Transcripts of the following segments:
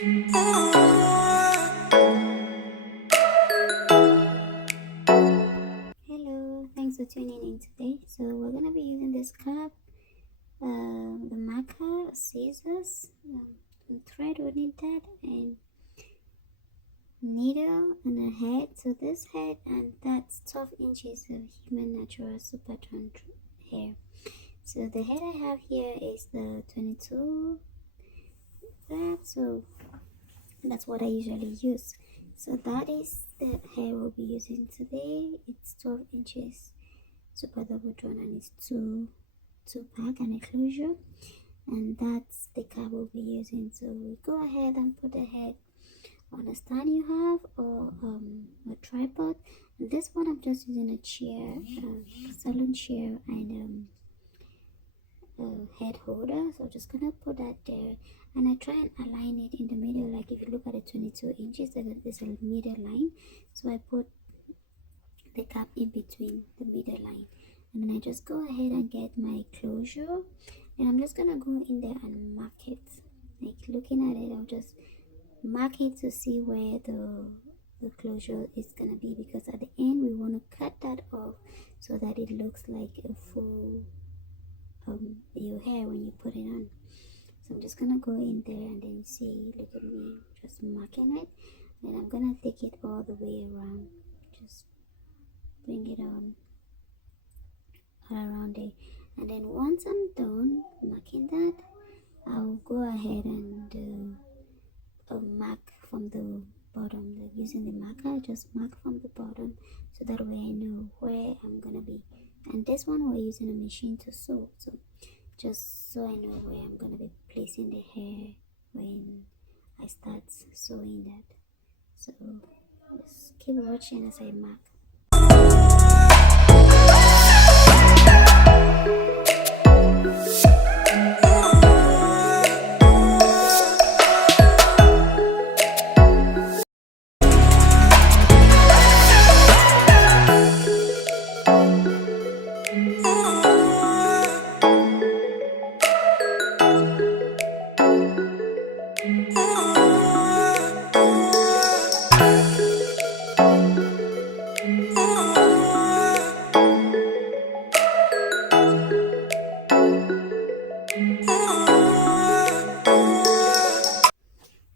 Hello, thanks for tuning in today. So we're gonna be using this cup, the marker, scissors, thread we need that, and needle and a head. So this head and that's 12 inches of human natural super tone hair. So the head I have here is the 22 that, so that's what I usually use. So that is the hair we'll be using today. It's 12 inches super double drawn and it's two pack and a closure, and that's the cap we'll be using. So we go ahead and put the head on a stand you have, or a tripod. And this one I'm just using a chair, salon chair, and head holder. So I'm just gonna put that there, and I try and align it in the middle. Like if you look at the 22 inches, there's a middle line, so I put the cap in between the middle line, and then I just go ahead and get my closure, and I'm just gonna go in there and mark it. Like looking at it, I'll just mark it to see where the closure is gonna be, because at the end we want to cut that off so that it looks like a full your hair when you put it on. So I'm just gonna go in there and then see, look at me just marking it, and I'm gonna take it all the way around, just bring it on all around it. And then once I'm done marking that, I'll go ahead and mark from the bottom. Like using the marker, just mark from the bottom, so that way I know where I'm gonna be. And this one we're using a machine to sew, so just so I know where I'm gonna be placing the hair when I start sewing that. So just keep watching as I mark.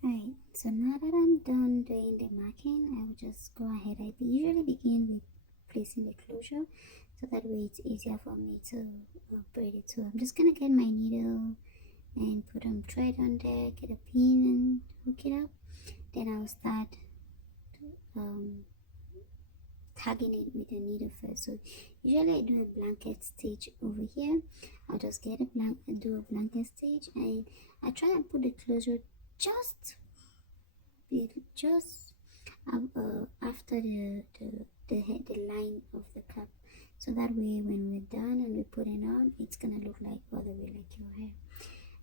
Alright, so now that I'm done doing the marking, I will just go ahead. I usually begin with placing the closure, so that way it's easier for me to braid it. So I'm just gonna get my needle and put some thread on there, get a pin and hook it up. Then I'll start um, tagging it with a needle first. So usually I do a blanket stitch over here. I'll just get do a blanket stitch, and I try and put the closure just after the line of the cup, so that way when we're done and we put it on, it's gonna look like all the way like your hair.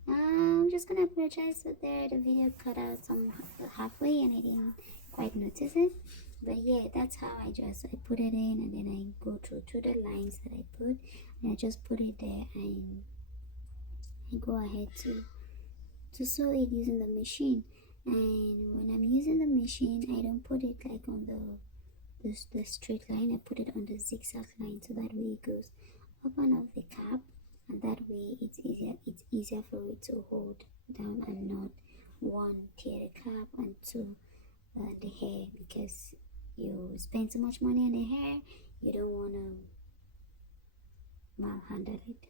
I'm just gonna apologize that the video cut out some halfway and I didn't quite notice it, but yeah, that's how I put it in, and then I go through to the lines that I put, and I just put it there, and I go ahead to sew it using the machine. And when I'm using the machine, I don't put it like on the straight line. I put it on the zigzag line, so that way it goes up and off the cap, and that way it's easier for it to hold down and not, one, tear the cap, and two, the hair, because you spend so much money on the hair, you don't want to malhandle it.